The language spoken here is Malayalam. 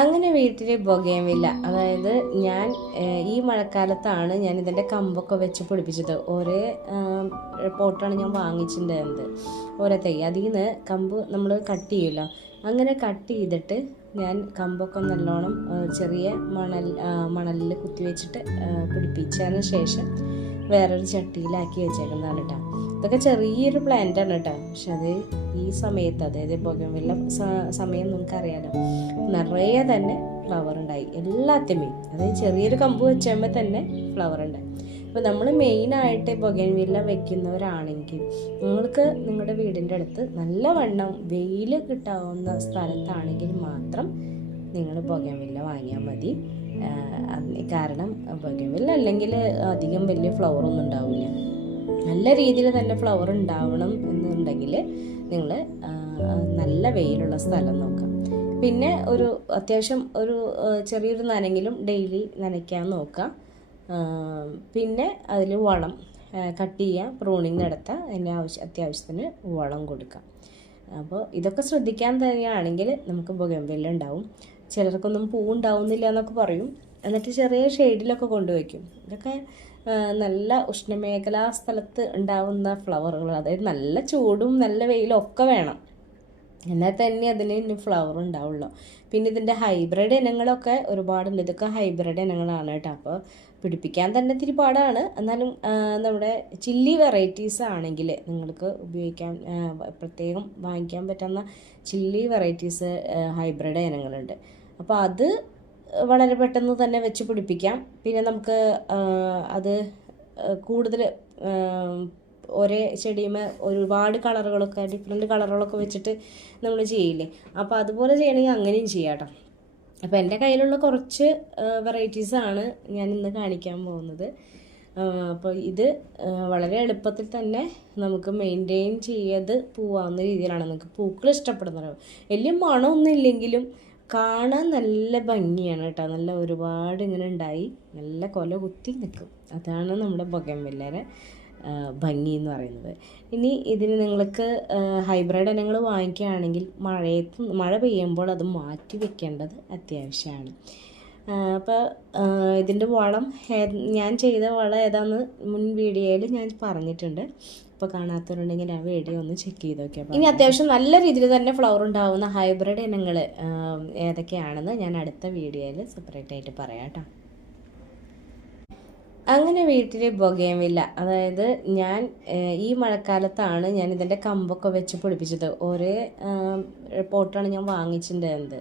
അങ്ങനെ വീട്ടിൽ ബൊഗേൻവില്ല, അതായത് ഞാൻ ഈ മഴക്കാലത്താണ് ഞാൻ ഇതിൻ്റെ കമ്പൊക്കെ വെച്ച് പിടിപ്പിച്ചത്. ഒരേ പോട്ടാണ് ഞാൻ വാങ്ങിച്ചിട്ടുണ്ടായിരുന്നത്, ഓരോ തൈ. അതിൽ നിന്ന് കമ്പ് നമ്മൾ കട്ട് ചെയ്യുമല്ലോ, അങ്ങനെ കട്ട് ചെയ്തിട്ട് ഞാൻ കമ്പൊക്കെ നല്ലോണം ചെറിയ മണലിൽ കുത്തി വെച്ചിട്ട് പിടിപ്പിച്ചതിന് ശേഷം വേറൊരു ചട്ടിയിലാക്കി വെച്ചേക്കുന്നതാണ് കേട്ടോ. ഇതൊക്കെ ചെറിയൊരു പ്ലാന്റാണ് കേട്ടോ, പക്ഷെ അത് ഈ സമയത്ത്, അതായത് ബൊഗേൻവില്ല സമയം നമുക്കറിയാലോ, നിറയെ തന്നെ ഫ്ലവർ ഉണ്ടായി എല്ലാത്തിമേയും. അതായത് ചെറിയൊരു കമ്പ് വെച്ചുമ്പോൾ തന്നെ ഫ്ലവർ ഉണ്ടായി. അപ്പോൾ നമ്മൾ മെയിനായിട്ട് ബൊഗേൻവില്ല വെക്കുന്നവരാണെങ്കിൽ നിങ്ങൾക്ക് നിങ്ങളുടെ വീടിൻ്റെ അടുത്ത് നല്ല വണ്ണം വെയിൽ കിട്ടാവുന്ന സ്ഥലത്താണെങ്കിൽ മാത്രം നിങ്ങൾ ബൊഗേൻവില്ല വാങ്ങിയാൽ മതി. കാരണം ബൊഗേൻവില്ല അല്ലെങ്കിൽ അധികം വലിയ ഫ്ലവറൊന്നും ഉണ്ടാവില്ല. നല്ല രീതിയിൽ നല്ല ഫ്ലവർ ഉണ്ടാവണം എന്നുണ്ടെങ്കിൽ നിങ്ങൾ നല്ല വെയിലുള്ള സ്ഥലം നോക്കാം. പിന്നെ ഒരു അത്യാവശ്യം ഒരു ചെറിയൊരു നനയെങ്കിലും ഡെയിലി നനയ്ക്കാൻ നോക്കാം. പിന്നെ അതിൽ വളം കട്ട് ചെയ്യുക, പ്രൂണിങ് നടത്തുക, അതിന് അത്യാവശ്യത്തിന് വളം കൊടുക്കാം. അപ്പോൾ ഇതൊക്കെ ശ്രദ്ധിക്കാൻ തന്നെയാണെങ്കിൽ നമുക്ക് ബൊഗേൻവില്ല ഉണ്ടാവും. ചിലർക്കൊന്നും പൂ ഉണ്ടാവുന്നില്ല എന്നൊക്കെ പറയും, എന്നിട്ട് ചെറിയ ഷെയ്ഡിലൊക്കെ കൊണ്ടുവയ്ക്കും. ഇതൊക്കെ നല്ല ഉഷ്ണമേഖലാ സ്ഥലത്ത് ഉണ്ടാവുന്ന ഫ്ലവറുകൾ, അതായത് നല്ല ചൂടും നല്ല വെയിലും ഒക്കെ വേണം, എന്നാൽ തന്നെ അതിന് ഫ്ലവർ ഉണ്ടാവുള്ളൂ. പിന്നെ ഇതിൻ്റെ ഹൈബ്രിഡ് ഇനങ്ങളൊക്കെ ഒരുപാടുണ്ട്. ഇതൊക്കെ ഹൈബ്രിഡ് ഇനങ്ങളാണ് കേട്ടോ. അപ്പോൾ പിടിപ്പിക്കാൻ തന്നെ ഇത്തിരി പാടാണ്. എന്നാലും നമ്മുടെ ചില്ലി വെറൈറ്റീസ് ആണെങ്കിൽ നിങ്ങൾക്ക് ഉപയോഗിക്കാൻ പ്രത്യേകം വാങ്ങിക്കാൻ പറ്റുന്ന ചില്ലി വെറൈറ്റീസ് ഹൈബ്രിഡ് ഇനങ്ങളുണ്ട്. അപ്പോൾ അത് വളരെ പെട്ടെന്ന് തന്നെ വെച്ച് പിടിപ്പിക്കാം. പിന്നെ നമുക്ക് അത് കൂടുതൽ ഒരേ ചെടിയുമേ ഒരുപാട് കളറുകളൊക്കെ, ഡിഫറെൻറ്റ് കളറുകളൊക്കെ വെച്ചിട്ട് നമ്മൾ ചെയ്യില്ലേ, അപ്പോൾ അതുപോലെ ചെയ്യണമെങ്കിൽ അങ്ങനെയും ചെയ്യാം കേട്ടോ. അപ്പോൾ എൻ്റെ കയ്യിലുള്ള കുറച്ച് വെറൈറ്റീസാണ് ഞാൻ ഇന്ന് കാണിക്കാൻ പോകുന്നത്. അപ്പോൾ ഇത് വളരെ എളുപ്പത്തിൽ തന്നെ നമുക്ക് മെയിൻറ്റെയിൻ ചെയ്ത് പോവാവുന്ന രീതിയിലാണ്. നിങ്ങൾക്ക് പൂക്കൾ ഇഷ്ടപ്പെടുന്നവരോ, വലിയ മണമൊന്നും ഇല്ലെങ്കിലും കാണാൻ നല്ല ഭംഗിയാണ് കേട്ടോ. നല്ല ഒരുപാട് ഇങ്ങനെ ഉണ്ടായി നല്ല കൊല കുത്തി നിൽക്കും. അതാണ് നമ്മുടെ ബൊഗേൻവില്ലയുടെ ഭംഗി എന്ന് പറയുന്നത്. ഇനി ഇതിന് നിങ്ങൾക്ക് ഹൈബ്രിഡ് ഇനങ്ങൾ വാങ്ങിക്കുകയാണെങ്കിൽ മഴ പെയ്യുമ്പോൾ അത് മാറ്റി വെക്കേണ്ടത് അത്യാവശ്യമാണ്. അപ്പോൾ ഇതിൻ്റെ വളം ഞാൻ ചെയ്ത വളം ഏതാണെന്ന് മുൻ വീഡിയോയിൽ ഞാൻ പറഞ്ഞിട്ടുണ്ട്. ഇപ്പോൾ കാണാത്തവരുണ്ടെങ്കിൽ ആ വീഡിയോ ഒന്ന് ചെക്ക് ചെയ്ത് നോക്കിയാൽ. ഇനി അത്യാവശ്യം നല്ല രീതിയിൽ തന്നെ ഫ്ലവർ ഉണ്ടാവുന്ന ഹൈബ്രിഡ് ഇനങ്ങൾ ഏതൊക്കെയാണെന്ന് ഞാൻ അടുത്ത വീഡിയോയിൽ സെപ്പറേറ്റ് ആയിട്ട് പറയാം കേട്ടോ. അങ്ങനെ വീട്ടിൽ ബൊഗേൻവില്ല, അതായത് ഞാൻ ഈ മഴക്കാലത്താണ് ഞാൻ ഇതിൻ്റെ കമ്പൊക്കെ വെച്ച് പിടിപ്പിച്ചത്. ഒരേ പോട്ടാണ് ഞാൻ വാങ്ങിച്ചിട്ടുണ്ടായിരുന്നത്,